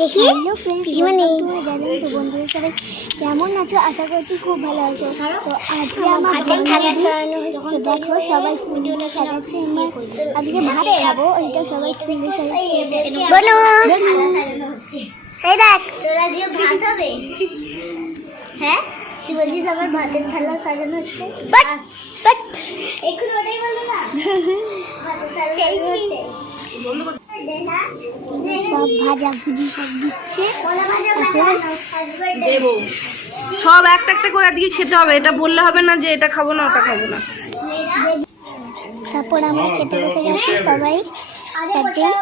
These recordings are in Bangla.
দেখি পিসিমণি জানেন তো বন্ধুরা সবাই কেমন আছো, আশা করছি খুব ভালো আছো। তো আজকে আমার তো দেখো সবাই ফুল দিয়ে সাজাচ্ছে। আজকে ভাত খাবো, ওইটা সবাই ফুল দিয়ে সাজাচ্ছে। বলো এই দেখ তোরা যে ভাত হবে। হ্যাঁ তুই বলছিস আমার ভাতের থালা সাজানো হচ্ছে, বাট এখন ওটাই বলবো না। ভাতের থালা হচ্ছে সব ভাজা ভুজি সব দিচ্ছে। দেবো সব একটা একটা করে আজকে খেতে হবে, এটা বললে হবে না যে এটা খাবো না ওটা খাবো না। তারপর আমরা খেতে বসে গেছি সবাই চারজন।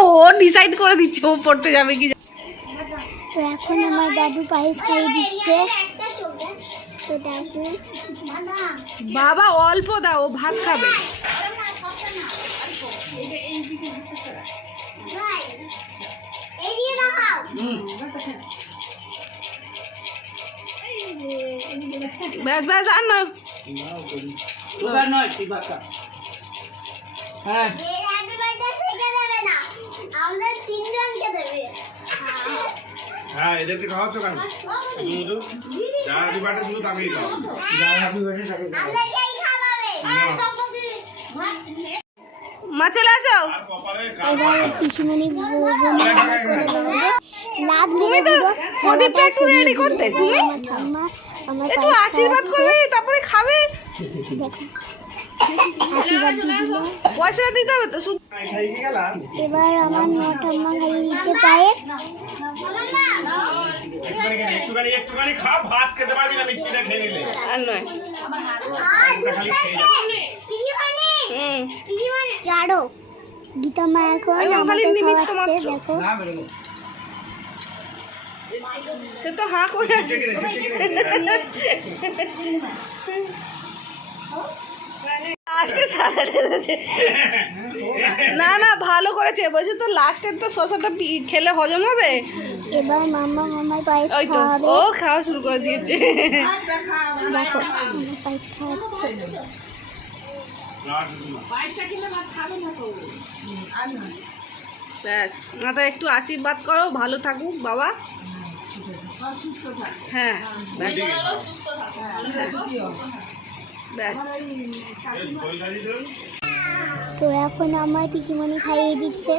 ও ডিসাইড করে দিচ্ছে ও পড়তে যাবে কি। তো এখন আমার দাদু পায়েস খাইয়ে দিচ্ছে। তো দেখো বাবা অল্প দাও, ও ভাত খাবে। ব্যাস ব্যাস আর নয় হ্যাঁ এদেরকে খাওয়াচ্ছ কেন? শুধু তাকেই খাওয়া। মা চলে আসো। এবার পিসিমণি লাভ প্রদীপটা একটু রেডি করতে তুমি একটু আশীর্বাদ করবে তারপরে খাবে। দেখো আশীর্বাদ দিয়ে দিল। পয়সা দিতে হবে তো। এবার আমার ঠাম্মা খাইয়ে দিচ্ছে পায়েস। একটুখানি খা, ভাত খেতে পারবি না, মিষ্টিটা খেয়ে নিলে আর নয় চারো গীতা মা এখন আমাকে খাওয়াচ্ছে। দেখো সে তো হাঁ করে আছে। না না ভালো করেছে, বলছে তো লাস্টের তো শসাটা খেলে হজম হবে। এবার মাম্মা মামার পায়েস ওই তো খাওয়াবে। ও খাওয়া শুরু করে দিয়েছে। দেখো পায়েস খাওয়াচ্ছে। ব্যাস মাথা একটু আশীর্বাদ করো, ভালো থাকুক বাবা। হ্যাঁ ব্যাস ব্যাস। তো এখন আমার পিসিমণি খাইয়ে দিচ্ছে।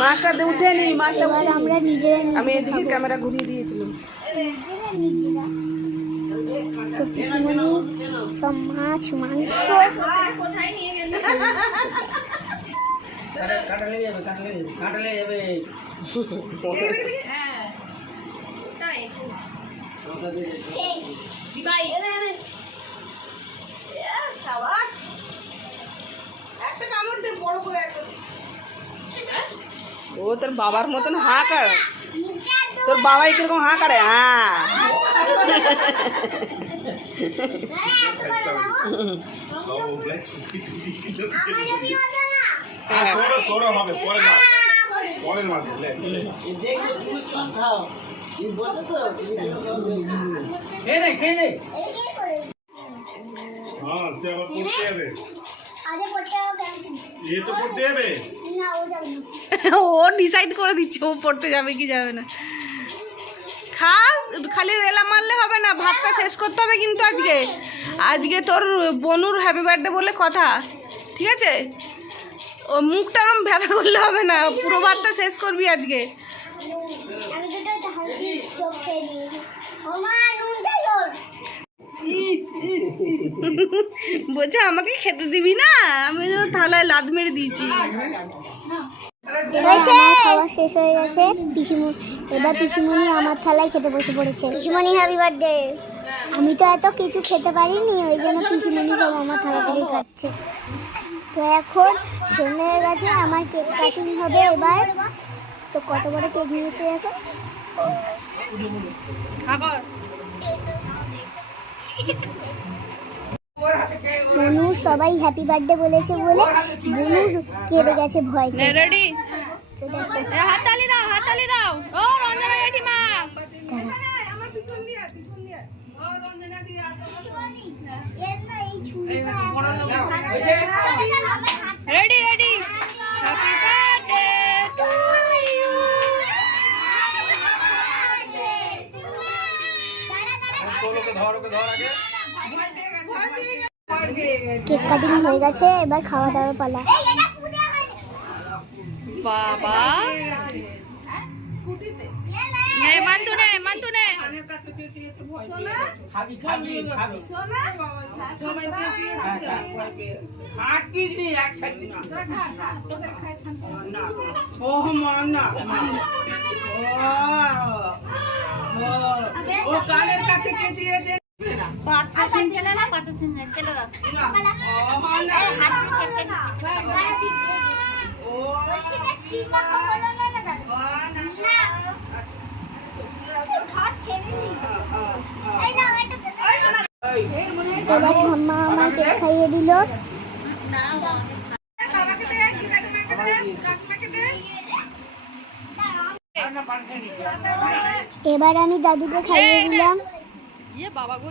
মাছটা উঠে নি, মাছটা এবার আমরা নিজেরা আমি এদিকে ক্যামেরা ঘুরিয়ে দিয়েছিলাম। তো পিসিমণি সব মাছ মাংস ও তোর বাবার মতন হাঁ করে, তোর বাবাই কিরকম হাঁ করে। হ্যাঁ ও ডিসাইড করে দিচ্ছে ও পড়তে যাবে কি যাবে না। খা, খালি রেলা মারলে হবে না, ভাতটা শেষ করতে হবে কিন্তু আজকে। আজকে তোর বনুর হ্যাপি বার্থডে বলে কথা, ঠিক আছে? ও মুখটা এরকম ব্যথা করলে হবে না, পুরো ভাতটা শেষ করবি আজকে। বলছে আমাকে খেতে দিবি না, আমি তো থালায় লাদ মেরে দিয়েছি। এবার আমার খাওয়া শেষ হয়ে গেছে। এবার পিসিমণি আমার থালায় খেতে বসে পড়েছে। পিসিমণি হ্যাপি বার্থডে। আমি তো এত কিছু খেতে পারিনি, ওই জন্য পিসিমণি সব আমার থালা থেকেই খাচ্ছে। তো এখন সন্ধ্যে হয়ে গেছে, আমার কেক কাটিং হবে এবার। তো কত বড় কেক নিয়েছে এখন। বনু সবাই হ্যাপি বার্থডে বলেছে বলে বনু কেঁদে গেছে ভয়তে। রেডি, তো দেখো হাততালি দাও, হাততালি দাও। ও রঞ্জনা জেঠিমা, ready ready. Happy birthday to you. Cake cutting হয়ে গেছে, এবার খাওয়া দাওয়ার পালা। বাবা নে মান্তু নে, মান্তু নে। এবার ঠাম্মা আমার কেক খাইয়ে দিল। এবার আমি দাদুকে খাইয়ে দিলাম,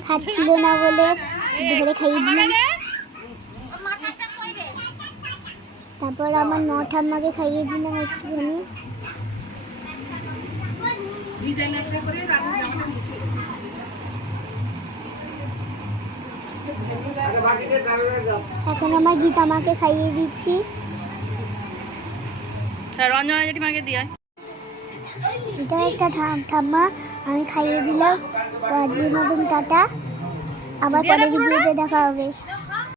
খাচ্ছিল না বলে ধরে খাইয়ে দিলাম। তারপর আমার ঠাম্মাকে খাইয়ে দিলাম একটুখানি। এখন আমার গীতা মাকে খাইয়ে দিচ্ছি। রঞ্জনা জেঠিমাকে দিয়ে এটা একটা ঠাম্মা, আমি খাইয়ে দিলাম। তো আজকের মতন টাটা, আবার পরের ভিডিওতে দেখা হবে।